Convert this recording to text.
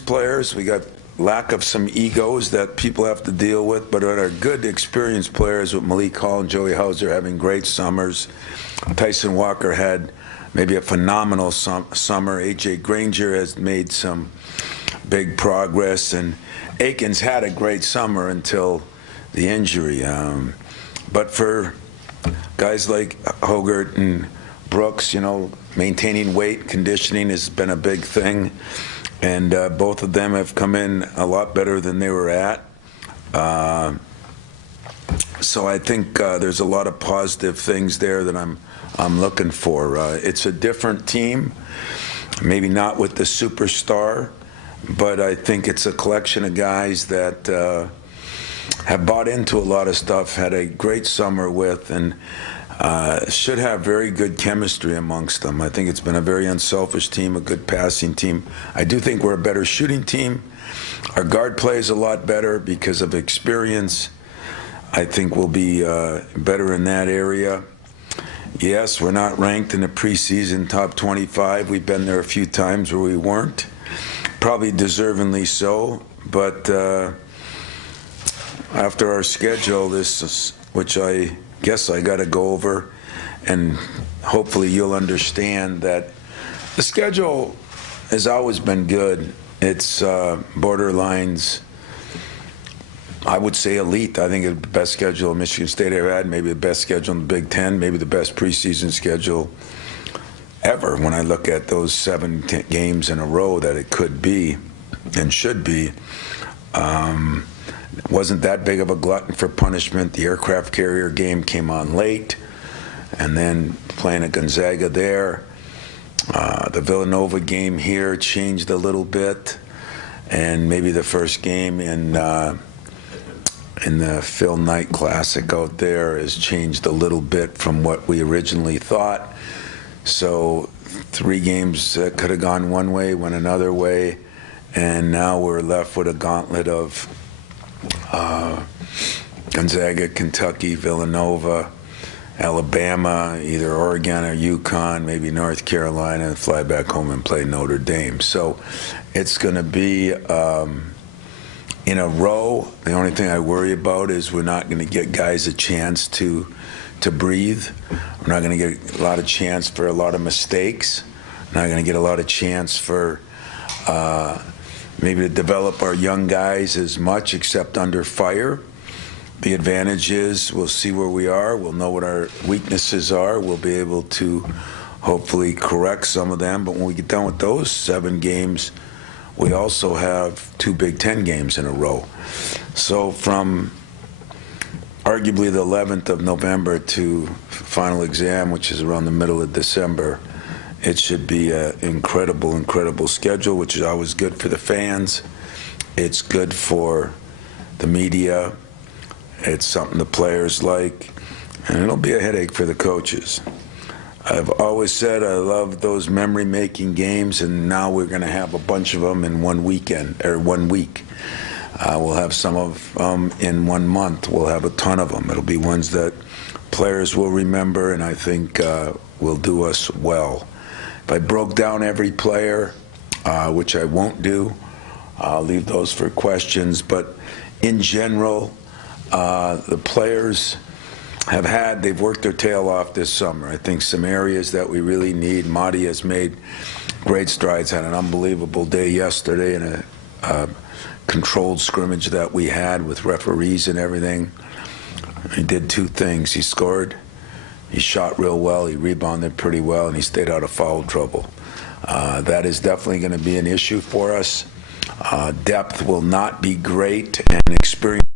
players. We got lack of some egos that people have to deal with, but our good experienced players with Malik Hall and Joey Hauser having great summers. Tyson Walker had maybe a phenomenal summer. A.J. Granger has made some big progress, and Aikens had a great summer until the injury. But for guys like Hogart and Brooks, maintaining weight, conditioning has been a big thing. And both of them have come in a lot better than they were at. So I think there's a lot of positive things there that I'm looking for. It's a different team, maybe not with the superstar, but I think it's a collection of guys that have bought into a lot of stuff, had a great summer with, and should have very good chemistry amongst them. I think it's been a very unselfish team, a good passing team. I do think we're a better shooting team. Our guard play is a lot better because of experience. I think we'll be better in that area. Yes, we're not ranked in the preseason top 25. We've been there a few times where we weren't. Probably deservingly so, but after our schedule, which I guess I got to go over, and hopefully you'll understand that the schedule has always been good. It's borderlines, I would say, elite. I think it's the best schedule Michigan State ever had, maybe the best schedule in the Big Ten, maybe the best preseason schedule ever when I look at those 7 games in a row that it could be and should be. It wasn't that big of a glutton for punishment. The aircraft carrier game came on late, and then playing at Gonzaga there. The Villanova game here changed a little bit, and maybe the first game in the Phil Knight Classic out there has changed a little bit from what we originally thought. So 3 games could have gone one way, went another way, and now we're left with a gauntlet of Gonzaga, Kentucky, Villanova, Alabama, either Oregon or UConn, maybe North Carolina, and fly back home and play Notre Dame. So it's going to be in a row. The only thing I worry about is we're not going to get guys a chance to breathe. We're not going to get a lot of chance for a lot of mistakes. We're not going to get a lot of chance for maybe to develop our young guys as much, except under fire. The advantage is we'll see where we are. We'll know what our weaknesses are. We'll be able to hopefully correct some of them. But when we get done with those 7 games, we also have 2 Big Ten games in a row. So from arguably the 11th of November to final exam, which is around the middle of December, it should be an incredible, incredible schedule, which is always good for the fans. It's good for the media. It's something the players like, and it'll be a headache for the coaches. I've always said I love those memory-making games, and now we're going to have a bunch of them in one weekend or 1 week. We'll have some of them in 1 month. We'll have a ton of them. It'll be ones that players will remember, and I think will do us well. If I broke down every player, which I won't do, I'll leave those for questions. But in general, the players they've worked their tail off this summer. I think some areas that we really need, Marty has made great strides, had an unbelievable day yesterday in a controlled scrimmage that we had with referees and everything. He did 2 things. He scored, he shot real well, he rebounded pretty well, and he stayed out of foul trouble. That is definitely going to be an issue for us. Depth will not be great, and experience